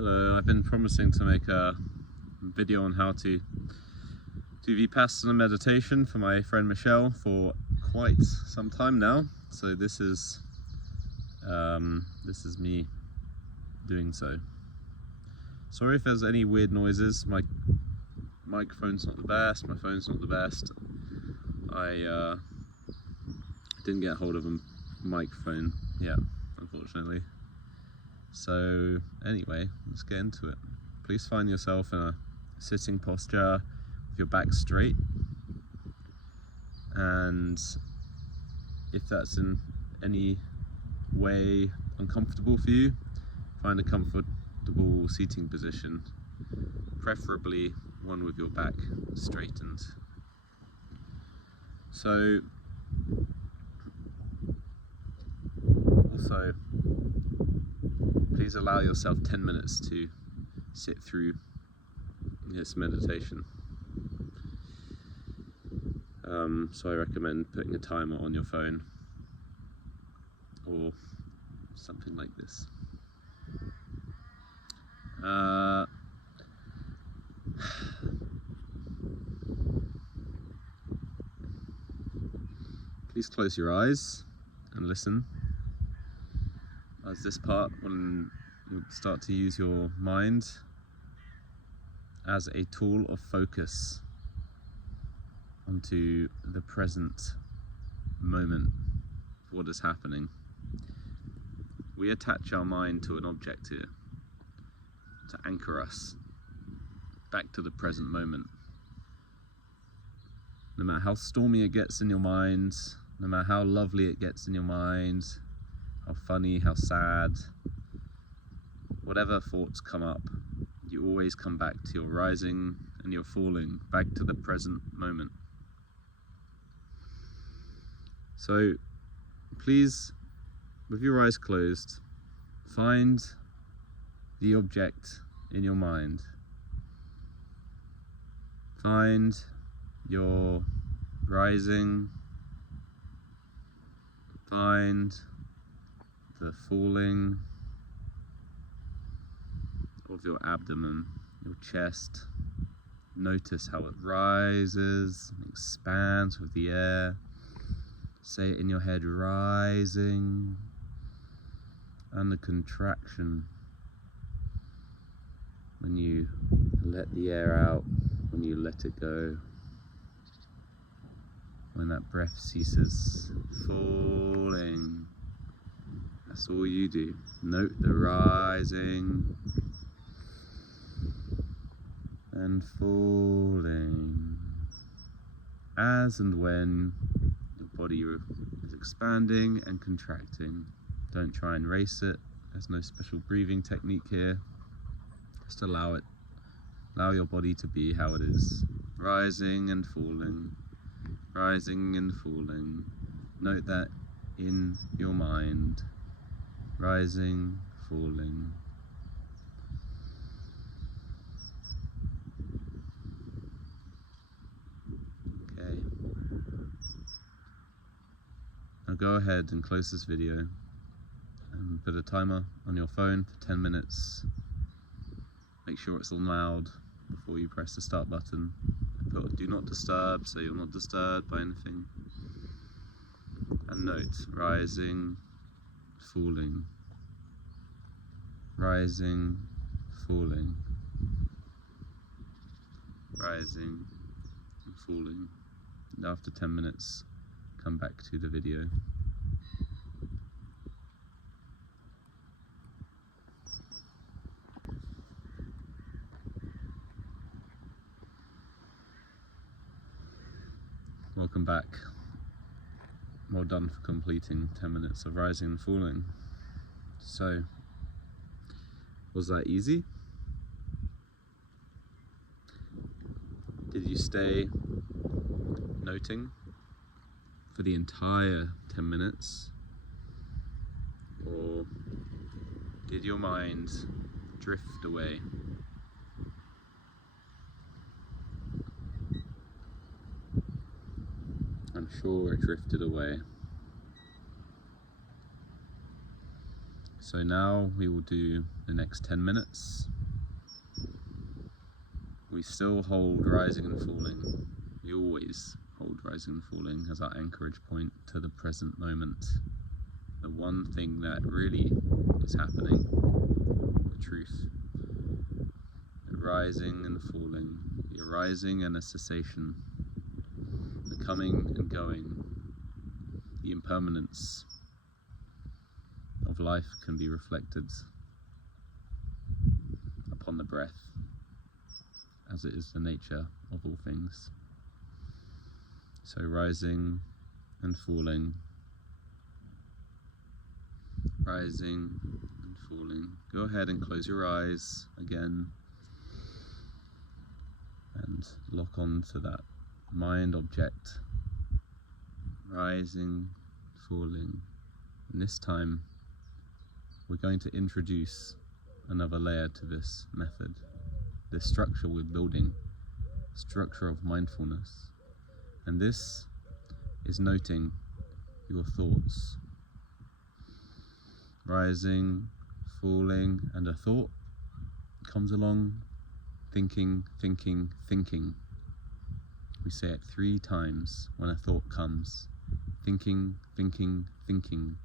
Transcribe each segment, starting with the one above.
Hello, I've been promising to make a video on how to do Vipassana meditation for my friend Michelle for quite some time now. So this is me doing so. Sorry if there's any weird noises. My microphone's not the best, my phone's not the best. I didn't get hold of a microphone yet, unfortunately. So anyway, let's get into it. Please find yourself in a sitting posture with your back straight, and if that's in any way uncomfortable for you, find a comfortable seating position, preferably one with your back straightened. So also, please allow yourself 10 minutes to sit through this meditation. So I recommend putting a timer on your phone or something like this. Please close your eyes and listen. As this part, when you start to use your mind as a tool of focus onto the present moment, what is happening. We attach our mind to an object here to anchor us back to the present moment. No matter how stormy it gets in your mind, no matter how lovely it gets in your mind, how funny, how sad, whatever thoughts come up, you always come back to your rising and your falling, back to the present moment. So please, with your eyes closed, find the object in your mind. Find your rising, find the falling of your abdomen, your chest. Notice how it rises and expands with the air. Say it in your head, rising, and the contraction when you let the air out, when you let it go, when that breath ceases. Falling. That's all you do. Note the rising and falling as and when your body is expanding and contracting. Don't try and race it. There's no special breathing technique here. Just allow it. Allow your body to be how it is. Rising and falling. Rising and falling. Note that in your mind. Rising, falling. Okay. Now go ahead and close this video and put a timer on your phone for 10 minutes. Make sure it's on loud before you press the start button. Put do not disturb, so you're not disturbed by anything. And note, rising, falling, rising, falling, rising and falling. And after 10 minutes, come back to the video. Welcome back. Well done for completing 10 minutes of rising and falling. So, was that easy? Did you stay noting for the entire 10 minutes? Or did your mind drift away? I'm sure it drifted away. So now we will do the next 10 minutes. We still hold rising and falling. We always hold rising and falling as our anchorage point to the present moment. The one thing that really is happening, the truth. The rising and falling, the arising and a cessation, the coming and going, the impermanence of life can be reflected upon the breath, as it is the nature of all things. So rising and falling, rising and falling. Go ahead and close your eyes again and lock on to that mind object, rising, falling. And this time we're going to introduce another layer to this method, this structure we're building, structure of mindfulness. And this is noting your thoughts. Rising, falling, and a thought comes along, thinking, thinking, thinking. We say it 3 times when a thought comes. Thinking, thinking, thinking.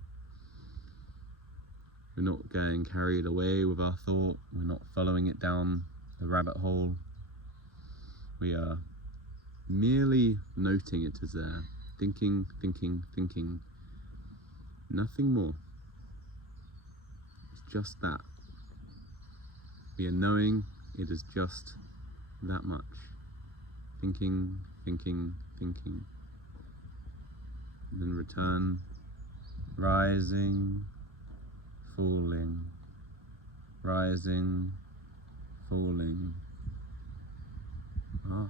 We're not getting carried away with our thought. We're not following it down the rabbit hole. We are merely noting it as there. Thinking, thinking, thinking. Nothing more. It's just that. We are knowing it is just that much. Thinking, thinking, thinking. And then return, rising, falling, rising, falling. A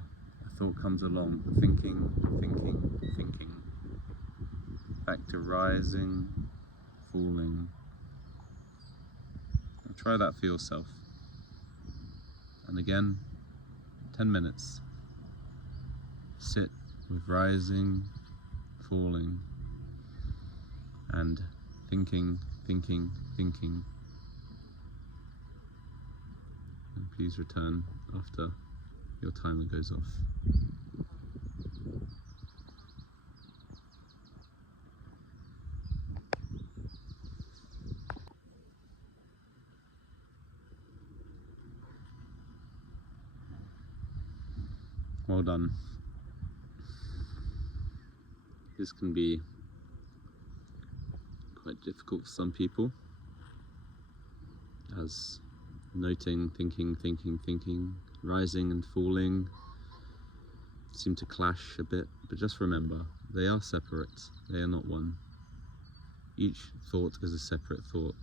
thought comes along, thinking, thinking, thinking. Back to rising, falling. Now try that for yourself. And again, 10 minutes. Sit with rising, falling, and thinking, thinking, thinking. And please return after your timer goes off. Well done. This can be quite difficult for some people, as noting, thinking, thinking, thinking, rising and falling seem to clash a bit, but just remember, they are separate, they are not one. Each thought is a separate thought,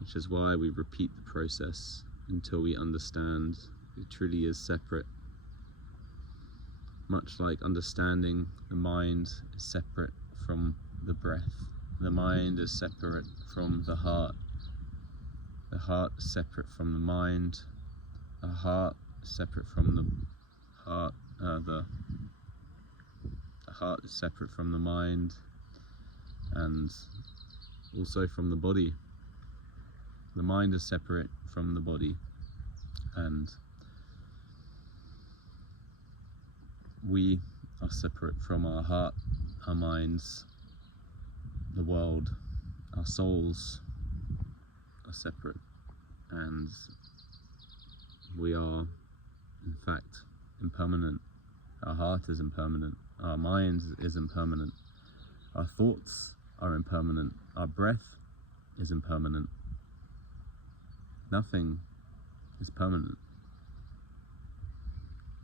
which is why we repeat the process until we understand it truly is separate. Much like understanding the mind is separate from the breath. The mind is separate from the heart. The heart is separate from the mind. The heart is separate from the heart. The heart is separate from the mind, and also from the body. The mind is separate from the body, and we are separate from our heart, our minds, the world. Our souls are separate, and we are, in fact, impermanent. Our heart is impermanent. Our mind is impermanent. Our thoughts are impermanent. Our breath is impermanent. Nothing is permanent.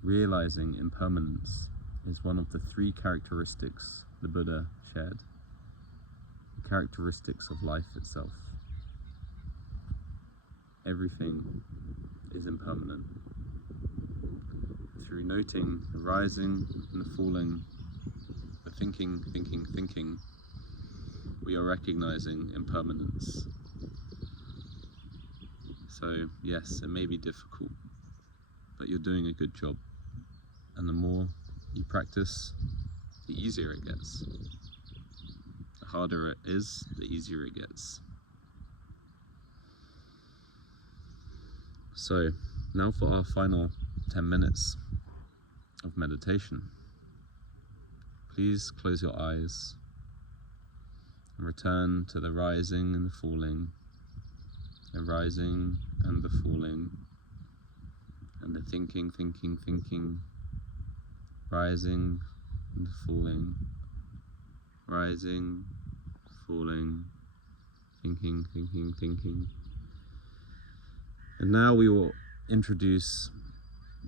Realizing impermanence is one of the 3 characteristics the Buddha shared. The characteristics of life itself. Everything is impermanent. Through noting the rising and the falling, the thinking, thinking, thinking, we are recognizing impermanence. So yes, it may be difficult, but you're doing a good job. And the more you practice, the easier it gets. The harder it is, the easier it gets. So now for our final 10 minutes of meditation. Please close your eyes and return to the rising and the falling, the rising and the falling, and the thinking, rising and falling, rising, falling, thinking. And now we will introduce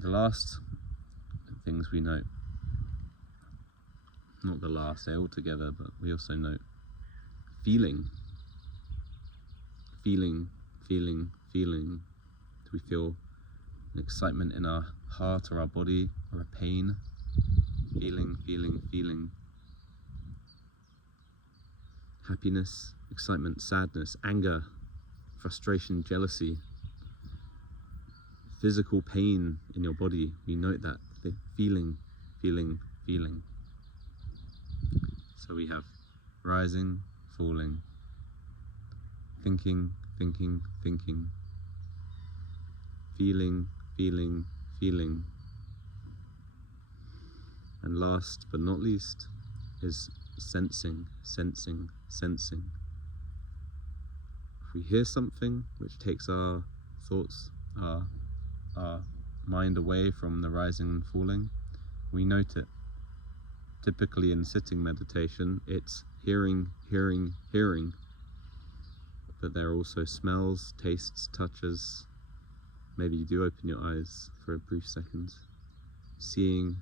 the last things we note. Not the last, they're all together, but we also note feeling. Do we feel an excitement in our heart or our body, or a pain? Feeling. Happiness, excitement, sadness, anger, frustration, jealousy. Physical pain in your body, we note that. Feeling. So we have rising, falling, thinking, feeling. And last but not least is sensing. If we hear something which takes our thoughts, our mind away from the rising and falling, we note it. Typically in sitting meditation, it's hearing, but there are also smells, tastes, touches. Maybe you do open your eyes for a brief second. Seeing.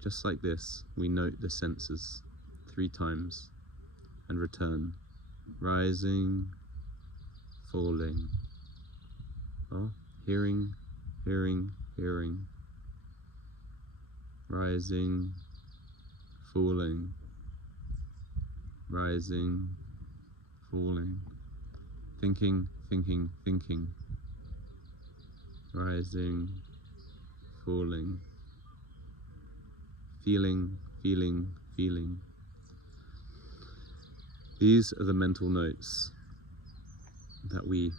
Just like this, we note the senses 3 times and return. Rising, falling. Hearing. Rising, falling. Rising, falling. Thinking. Rising, falling. Feeling. These are the mental notes that we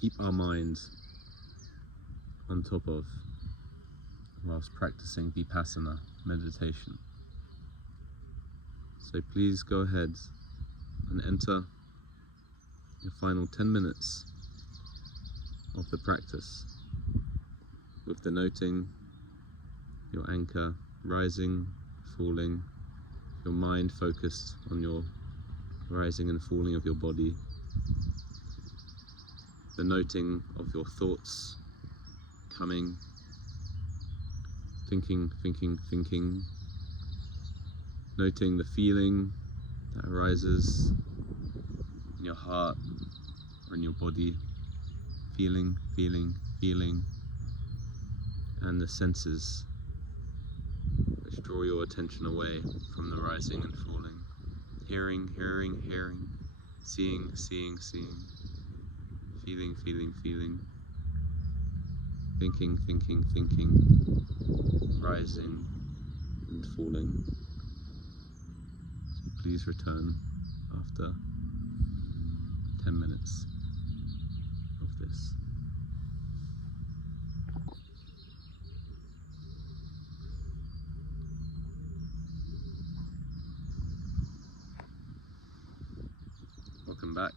keep our minds on top of whilst practicing Vipassana meditation. So please go ahead and enter your final 10 minutes of the practice with the noting, your anchor, rising, falling, your mind focused on your rising and falling of your body, the noting of your thoughts coming, thinking, noting the feeling that arises in your heart or in your body, feeling, and the senses which draw your attention away from the rising and falling. Hearing, seeing, feeling, thinking, rising and falling. So please return after 10 minutes of this. Welcome back.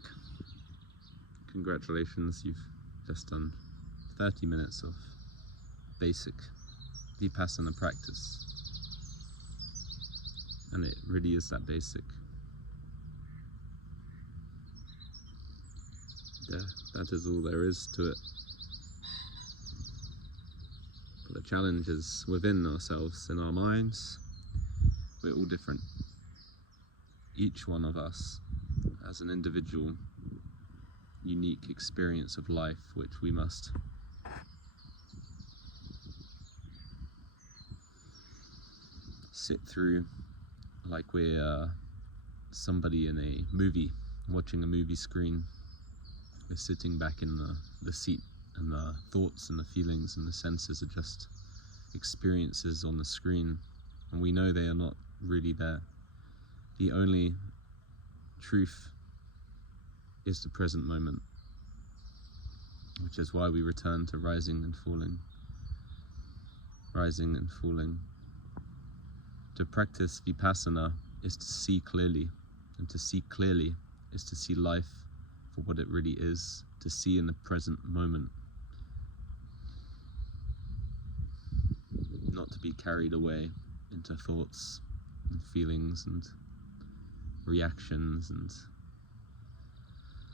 Congratulations, you've just done 30 minutes of basic Vipassana practice. And it really is that basic. That is all there is to it. But the challenge is within ourselves, in our minds. We're all different. Each one of us has an individual, unique experience of life which we must sit through like we're somebody in a movie, watching a movie screen. We're sitting back in the seat, and the thoughts and the feelings and the senses are just experiences on the screen. and we know they are not really there. The only truth is the present moment, which is why we return to rising and falling. Rising and falling. To practice Vipassana is to see clearly, and to see clearly is to see life for what it really is, to see in the present moment. Not to be carried away into thoughts and feelings and reactions and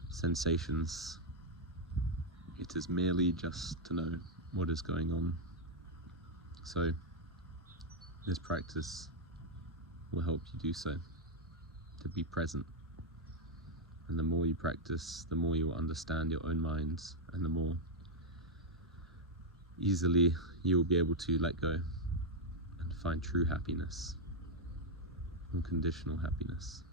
sensations. It is merely just to know what is going on. So this practice will help you do so, to be present. And the more you practice, the more you will understand your own mind, and the more easily you will be able to let go and find true happiness, unconditional happiness.